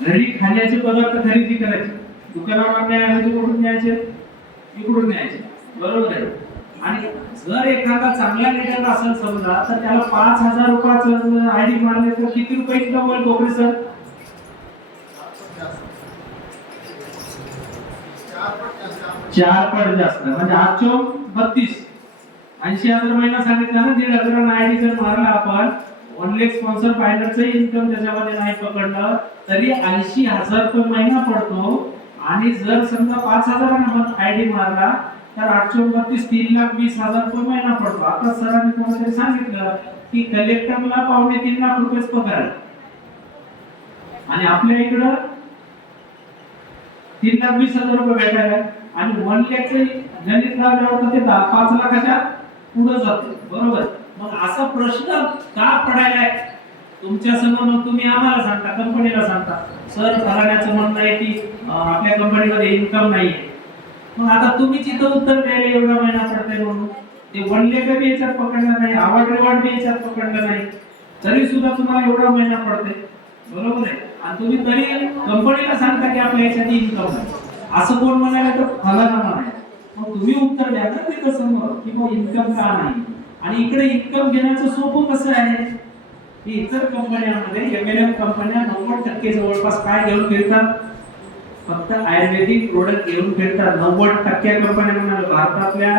घरी खाण्याचे पदार्थ खरेदी करायचे, दुकानावर न्यायचे, कुठून न्यायचे, इकडून न्यायचे, बरोबर आहे. आणि जर एखादा चांगला लीडर असेल समजा, तर त्याला 5,000 रुपयाचं आयडी मारले तर किती रुपये इन्कम होईल कोकरे सर? 4 पट जास्त, म्हणजे 8 80,000 महिना सांगितला ना. 1,500 आयडी जर मारला आपण, ओनली स्पॉन्सर फायनलचं इन्कम त्याच्यामध्ये नाही पकडलं तरी 80,000 रुपये महिना पडतो. आणि जर समजा 5,000 आपण आयडी मारला तर 832 3,20,000 रुपये महिना पडतो. आता सरांनी कोणतरी सांगितलं की कलेक्टरला 2.5 लाख रुपयेच पगार आहे, आणि आपल्या इकडं 3,20,000 रुपये भेटायला, आणि 1 लाखचे गणित लावल्यावर ते 5 लाखाच्या पुढे जातो, बरोबर. मग असा प्रश्न का पडायलाय तुमच्या समोर? मग तुम्ही आम्हाला सांगता, कंपनीला सांगता, सर घराण्याचं म्हणणं आहे की आपल्या कंपनीमध्ये इन्कम नाही. मग आता तुम्ही तिथं उत्तर द्यायला एवढा महिना पडतंय म्हणून ते 1 लाख बी याच्यात पकडलं नाही, अवॉर्ड रिवॉर्ड बी याच्यात पकडलं नाही, तरी सुद्धा तुम्हाला एवढा महिना पडते, बरोबर आहे. आणि तुम्ही तरी कंपनीला सांगता की आपल्या याच्यात इन्कम नाही. असं कोण म्हणाले तर फलाना म्हणाले. मग तुम्ही उत्तर द्या ना तिथं समोर की मग इन्कम का नाही. आणि इकडे इन्कम घेण्याचं सोपं कसं आहे की इतर कंपन्यांमध्ये एमएलएम कंपन्या 90% जवळपास काय घेऊन फिरतात? फक्त आयुर्वेदिक प्रोडक्ट घेऊन फिरतात. 90% कंपन्या म्हणाले भारतातल्या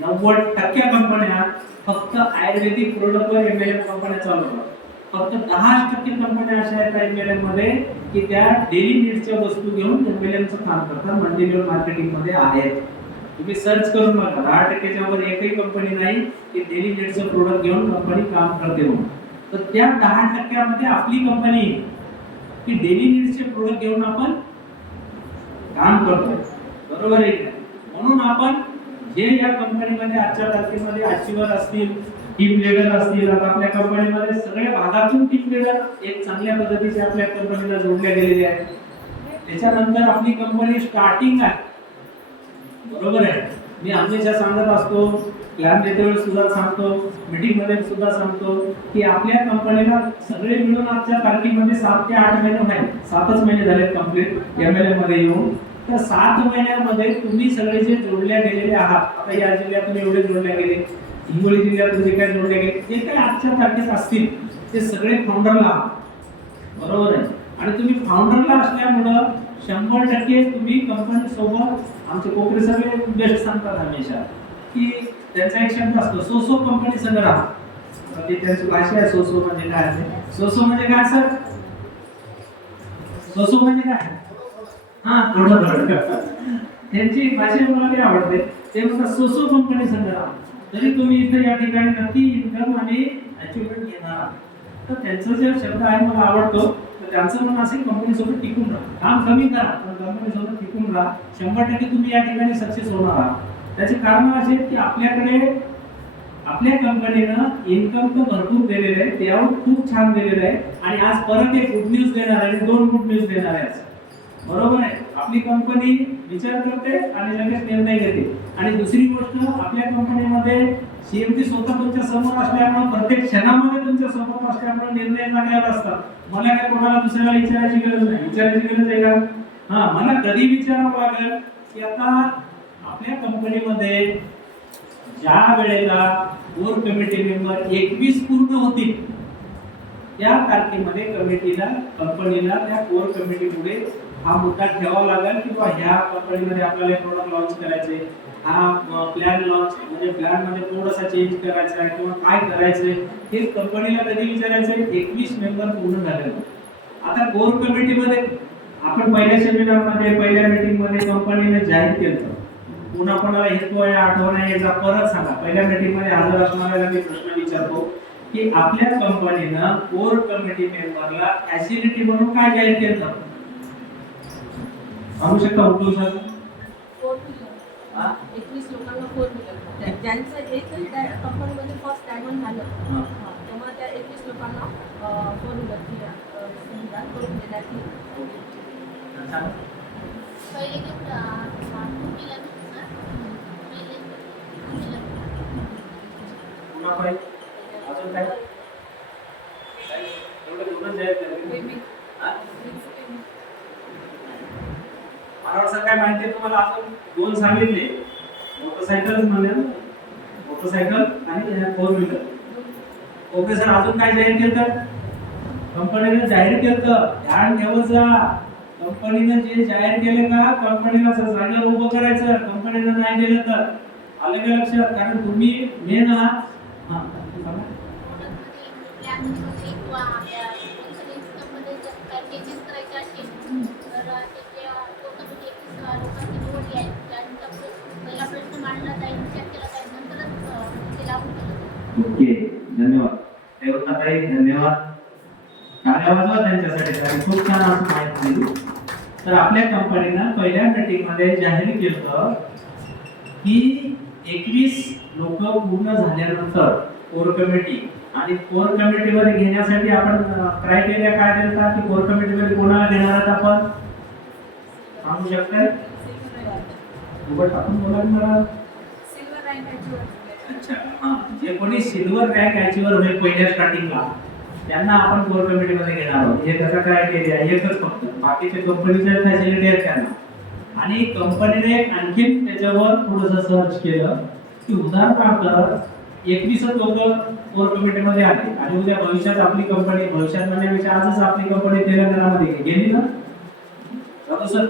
90% कंपन्या फक्त आयुर्वेदिक प्रोडक्टवर एमएलएम कंपन्या चालवतात. फक्त 10% कंपन्या अशा आहेत एमएलएम मध्ये की त्या डेली नीड्सच्या वस्तू घेऊन एमएलएमचं काम करतात, मल्टी लेव्हल मार्केटिंग मध्ये आहेत. तुम्ही सर्च करून बघा, 10%च्या वर एकही कंपनी नाही की डेली नीड्सचं प्रोडक्ट घेऊन कंपनी काम करते म्हणून. तर त्या 10% मध्ये आपली कंपनी की डेली नीड्सचे प्रोडक्ट घेऊन आपण काम करतोय, बरोबर आहे. म्हणून आपण जे या कंपनीमध्ये आजच्या तारखेमध्ये अचिव्हर असतील, टीम लीडर असतील, आता आपल्या कंपनीमध्ये सगळ्या भागातून टीम लीडर एक चांगल्या पद्धतीचे आपल्या कंपनीला जोडले गेलेले आहेत. त्याच्यानंतर आपली कंपनी स्टार्टिंग आहे, बरोबर आहे. मी हमेशा सांगत असतो, प्लॅन देते वेळेस सुद्धा सांगतो, मीटिंग मध्ये सुद्धा सांगतो की आपल्या कंपनीला सगळे मिळून आजच्या तारखेमध्ये 7 ते 8 महिने झाले, 7च महिने झाले कंप्लीट एमएलएम मध्ये येऊन. तर 7 महिन्यामध्ये तुम्ही सगळे जे जोडल्या गेलेले आहात, आता या जिल्ह्यातून एवढे जोडले गेले, हिंगोली जिल्ह्यातून जे काही जोडले गेले, जे काही आजच्या तारखेत असतील ते सगळे फाउंडरला आहात, बरोबर आहे. आणि तुम्ही फाउंडरला असल्यामुळं 100% तुम्ही कंपनी सोबत, आमचे कोकरे सगळे बेस्ट सांगतात हमेशा की त्यांचा एक शब्द असतो, सोसो कंपनी संग राहा. ते त्यांची भाषा आहे. सोसो म्हणजे काय आहे? सोसो म्हणजे काय सर? सोसो म्हणजे काय? हा, थोडं त्यांची भाषा मला लई आवडते. ते म्हणतात सोसो कंपनी संग राहा, तरी तुम्ही इथे या ठिकाणी नक्की इन्कम आणि अचिव्हमेंट घेणार. तर त्यांचा जे शब्द आहे मला आवडतो. तर त्यांचं म्हणणं असेल कंपनी सोबत टिकून राहा, काम कमी करा पण कंपनी सोबत टिकून राहा, 100% तुम्ही या ठिकाणी सक्सेस होणार आहात. त्याचे कारण असे की आपल्याकडे आपल्या कंपनीनं इन्कम तर भरपूर दिलेलं आहे, पेआउट खूप छान दिलेलं आहे. आणि आज परत एक गुड न्यूज देणार आहे, 2 गुड न्यूज देणार आहे, बरोबर आहे. आपली कंपनी विचार करते आणि लगेच निर्णय घेते. आणि दुसरी गोष्ट, आपल्या कंपनीमध्ये सीएमडी स्वतः तुमच्या समोर असल्यामुळे, प्रत्येक क्षणामध्ये तुमच्या समोर असल्यामुळे निर्णय लागलेला असतात. मला काय कोणाला दुसऱ्याला विचारायची गरज नाही. विचारायची गरज आहे का? हा, मला कधी विचारावं लागेल की आता आपल्या कंपनीमध्ये ज्या वेळेला कोर कमिटी मेंबर 21 पूर्ण होतील, त्या तारखेमध्ये कमिटीला, कंपनीला त्या कोर कमिटी पुढे हा मुद्दा ठेवावा लागेल की बाबा ह्या कंपनीमध्ये आपल्याला प्रोडक्ट लॉन्च करायचे, हा प्लॅन लॉन्च म्हणजे प्लॅन मध्ये थोडासा चेंज करायचा आहे किंवा काय करायचंय हे कंपनीला कधी विचारायचं. 21 मेंबर पूर्ण झाले. आता कोर कमिटीमध्ये आपण पहिल्या सेमिनारमध्ये, पहिल्या मीटिंगमध्ये कंपनीने जाहीर केलं, पुन्हा कोणाला हेतू आहे, आठवण आहे, एकदा परत सांगा. पहिल्या मीटिंगमध्ये हजर असणाऱ्याला मी प्रश्न विचारतो की आपल्या कंपनीनं कोर कमिटी मेंबरला ऍसिडिटी म्हणून काय जाहीर केलं? सांगू शकता उठून सर? 21 लोकांना 4 दिलं. ज्यांचं एकच कंपनीमध्ये फर्स्ट टाइम झालं, तेव्हा त्या 21 लोकांना 4 दिलं करून देण्यात येईल. पहिले पुन्हा काय अजून काय? एवढं दोनच जाहीर केलं. मला असं काय माहिती आहे तुम्हाला, अजून दोन सांगितले, मोटरसायकल म्हणजे मोटरसायकल आणि फोर व्हीलर. ओके सर, अजून काय जाहीर केलं? कंपनीने जाहीर केलं, ध्यान ठेवायचा, कंपनीने जे जाहीर केले का कंपनीला जागेवर उभं करायचं, कंपनीने नाही केलं तर आलं का लक्षात? कारण तुम्ही मेन आहात. हा, ओके, धन्यवाद देवताताई, धन्यवाद. टाळ्या वाजवा त्यांच्यासाठी, त्यांनी खूप छान असं माहिती दिली. तर आपल्या कंपनीनं पहिल्या मीटिंग मध्ये जाहीर केलं की 21 लोक पूर्ण झाल्यानंतर कोर कमिटी, आणि कोर कमिटी मध्ये घेण्यासाठी आपण क्रायटेरिया काय देतात की कोर कमिटी मध्ये कोणाला घेणार आहात आपण सांगू शकताय? उभं टाकून बोला मला. अच्छा, हां, जे कोणी सिल्वर रँक अचीवर होईल पहिल्या स्टार्टिंगला त्यांना आपण कोर कमिटी मध्ये घेणार आहोत. हे त्याचा क्रायटेरिया एकच फक्त, बाकीचे कंपनीचे फॅसिलिटी आहेत त्यांना. आणि कंपनीने आणखीन त्याच्यावर थोडंसं सर्च केलं की उदाहरणार्थ 21 लोक कोर कमिटी मध्ये आले आणि उद्या भविष्यात आपली कंपनी, भविष्यात म्हणण्यापेक्षा आजच आपली कंपनी तेलंगणामध्ये गेली ना, बरोबर सर?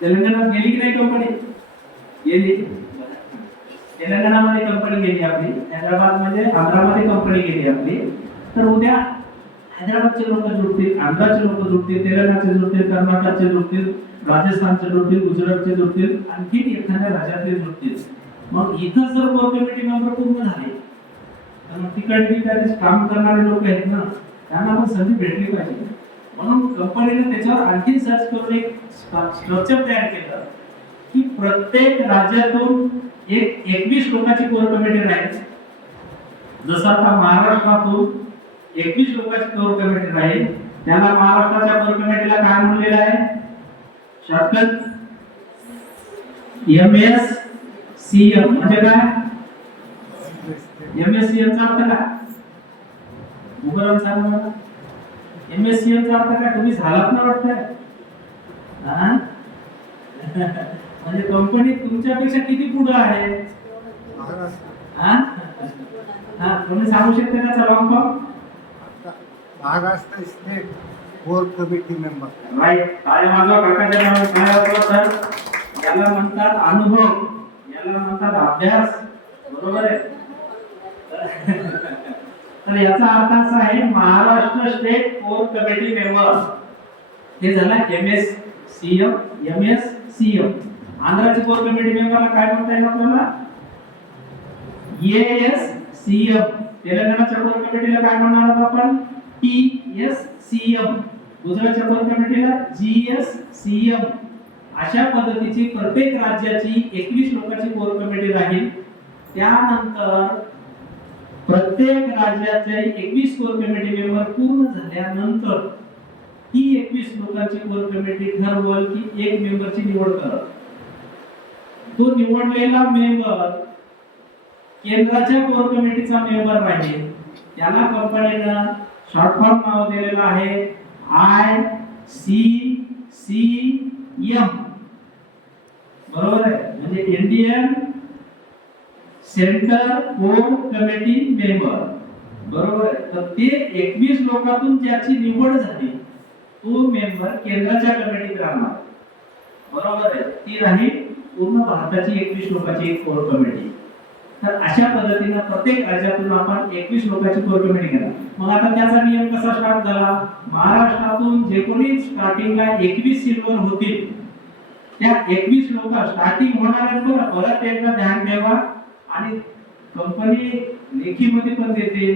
तेलंगणात गेली की नाही कंपनी? गेली. तेलंगणामध्ये कंपनी गेली आपली, हैदराबाद मध्ये आंध्रामध्ये कंपनी गेली आपली. तर उद्या हैदराबादचे लोक जुळतील, आंध्राचे लोक जुळतील, तेलंगणाचे जुळतील, कर्नाटकचे जुळतील, राजस्थानचे जुळतील, गुजरातचे जुळतील, आणखी एखाद्या राज्यातले जुळतील. मग इथं जर कोर कमिटी मेंबर पूर्ण झाले तर मग तिकडे काही काम करणारे लोक आहेत ना, त्यांना पण संधी भेटली पाहिजे. म्हणून कंपनीने त्याच्यावर आणखी सर्च करून एक स्ट्रक्चर तयार केलं की प्रत्येक राज्यातून एक 21 लोकांची कोर कमिटी राहील. जसं आता महाराष्ट्रातून 21 लोकांची कोर कमिटी राहील, त्याला महाराष्ट्राच्या कोर कमिटीला काय म्हणलेलं आहे? Shortcut MSCM. म्हणजे काय? MSCM चा अर्थ काय? उदाहरण सांगा मला. MSCM चा अर्थ काय? तुम्ही झालात ना वाटतंय? हा? म्हणजे कंपनी तुमच्यापेक्षा किती पुढे आहे? हा? हा, तुम्ही सांगू शकता का long form? Maharashtra state core committee member. Right. काय माझा काकाच्या नावाने काय होतं सर? याला म्हणतात अनुभव, याला म्हणतात अभ्यास, बरोबर आहे? तर याचा अर्थ असा आहे, Maharashtra state core committee member हे झाला MSCM. आंध्राची कोर कमिटी मेंबरला काय म्हणता येईल आपल्याला? ASCM. तेलंगणाच्या कोर कमिटीला काय म्हणणार आहोत आपण? TSCM. गुजरातच्या कोर कमिटीला GSCM. अशा पद्धतीची प्रत्येक राज्याची 21 लोकांची कोर कमिटी राहील. त्यानंतर प्रत्येक राज्याचे 21 कोर कमिटी मेंबर पूर्ण झाल्यानंतर ही 21 लोकांची कोर कमिटी ठरवल की एक मेंबरची निवड करा. तो निवडलेला मेंबर केंद्राच्या कोर कमिटीचा मेंबर राहील. त्याला कंपनीनं शॉर्ट फॉर्म नाव दिलेलं आहे ICCM. बरोबर आहे? म्हणजे Indian centre core committee member. बरोबर आहे? तर ते 21 लोकांतून ज्याची निवड झाली तो मेंबर केंद्राच्या कमिटीत राहणार. बरोबर आहे? ती राहील पूर्ण भारताची 21 लोकांची एक कोर कमिटी. तर अशा पद्धतीने प्रत्येक राज्यातून आपण 21 लोकांची कोर कमिटी घेणार. मग आता त्याचा नियम कसा स्टार्ट झाला? महाराष्ट्रातून जे कोणी स्टार्टिंगला 21 सिल्वर होतील त्या 21 लोक स्टार्टिंग होणार आहेत बरं. परत एकदा ध्यान ठेवा, आणि कंपनी लेखीमध्ये पण देते,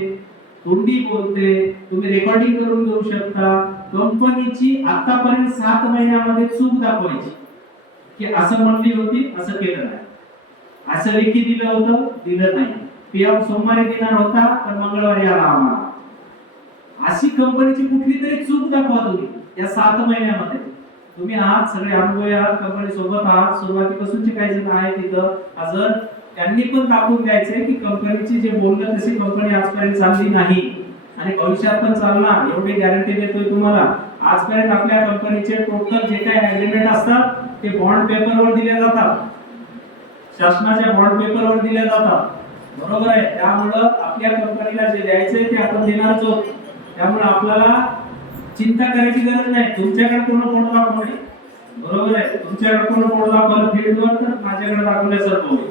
तोंडी बोलते, तुम्ही रेकॉर्डिंग करून घेऊ शकता. कंपनीची आतापर्यंत 7 महिन्यामध्ये चूक दाखवायची की असं म्हणली होती, असं केलं नाही, असं लेखी दिलं होतं, दिलं नाही, पेआउट सोमवारी देणार होता तर मंगळवारी आला आम्हाला. अशी कंपनीची कुठली तरी चूक दाखवा तुम्ही या 7 महिन्यामध्ये. तुम्ही आहात सगळे अनुभवी आहात, कंपनी सोबत आहात, सुरुवातीपासूनचे काही जण आहेत तिथं हजर, त्यांनी पण दाखवून द्यायचंय की कंपनीची जे बोलणं तशी कंपनी आजपर्यंत चालली नाही आणि भविष्यात पण चालणार, एवढी गॅरंटी देतोय तुम्हाला. आजपर्यंत आपल्या कंपनीचे टोटल जे काही एग्रीमेंट असतात ते बॉन्ड पेपरवर दिले जातात, शासनाच्या बॉन्ड पेपरवर दिले जातात, बरोबर आहे. त्यामुळं आपल्या कंपनीला जे द्यायचंय ते आपण देणारच आहोत. त्यामुळे आपल्याला चिंता करायची गरज नाही. तुमच्याकडे कोण बोर्ड दाखवणे, बरोबर आहे, तुमच्याकडे कोण बोर्ड दाखवलं फील्डवर तर माझ्याकडे दाखवल्यासारखं होईल.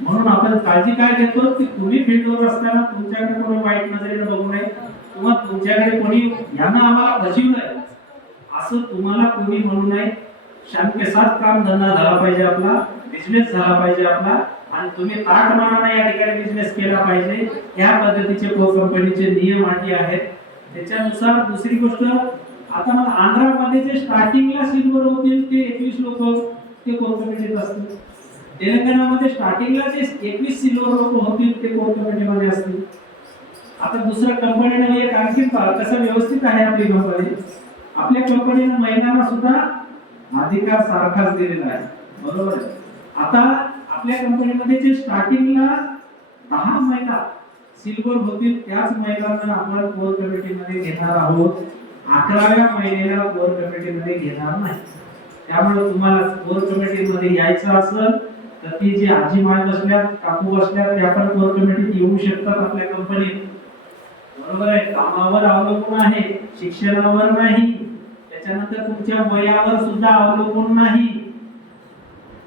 म्हणून आपण काळजी काय घेतो की तुम्ही फील्डवर असताना तुमच्याकडे कोणी वाईट नजरेने बघू नये किंवा तुमच्याकडे कोणी यांना आम्हाला फसवलंय असं तुम्हाला कोणी म्हणू नये. शांत साथ काम धंदा झाला पाहिजे, आपला बिझनेस झाला पाहिजे आपला, आणि तुम्ही ताटमानाने या ठिकाणी बिझनेस केला पाहिजे. या पद्धतीचे कोर कंपनीचे नियम अटी आहेत. त्याच्यानुसार दुसरी गोष्ट, आता मला आंध्रामध्ये जे स्टार्टिंगला सिल्वर होतील ते 21 लोक ते कोर कमिटीत असतील. तेलंगणामध्ये स्टार्टिंगला जे 21 सिल्वर लोक होतील ते कोर कमिटीमध्ये असतील. आता दुसऱ्या कंपनीने एक आणखी कसं व्यवस्थित आहे आपली कंपनी, आपल्या कंपनीने महिलांना सुद्धा अधिकार सारखाच दिलेला आहे, बरोबर आहे. आता आपल्या कंपनीमध्ये जे स्टार्टिंगला 10 महिला सिल्वर होतील त्याच महिलांना आपण कोर कमिटीमध्ये घेणार आहोत. 11व्या महिलेला कोर कमिटीमध्ये घेणार नाही. त्यामुळे तुम्हाला कोर कमिटीमध्ये यायचं असेल तर ती जी आजी माय बसल्यात, काकू बसल्यात, त्या पण कोर कमिटीत येऊ शकतात आपल्या कंपनीत, बरोबर आहे. कामावर अवलंबून आहे, शिक्षणावर नाही, त्याच्यानंतर तुमच्या वयावर सुद्धा अवलंबून नाही.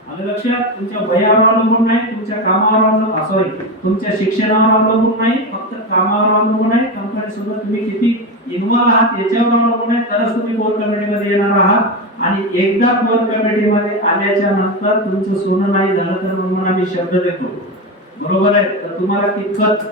आलं लक्षात? तुमच्या वयावर अवलंबून नाही, तुमच्या कामावर अवलंबून, सॉरी, तुमच्या शिक्षणावर अवलंबून नाही, फक्त कामावर अवलंबून आहे. कंपनी सोबत तुम्ही किती इन्व्हॉल्व आहात याच्यावर अवलंबून आहे, तरच तुम्ही कोर कमिटीमध्ये येणार आहात. आणि एकदा कोर कमिटीमध्ये आल्याच्या नंतर तुमचं सोनं नाही झालं तर मग मला मी शब्द देतो, बरोबर आहे. तर तुम्हाला कितपत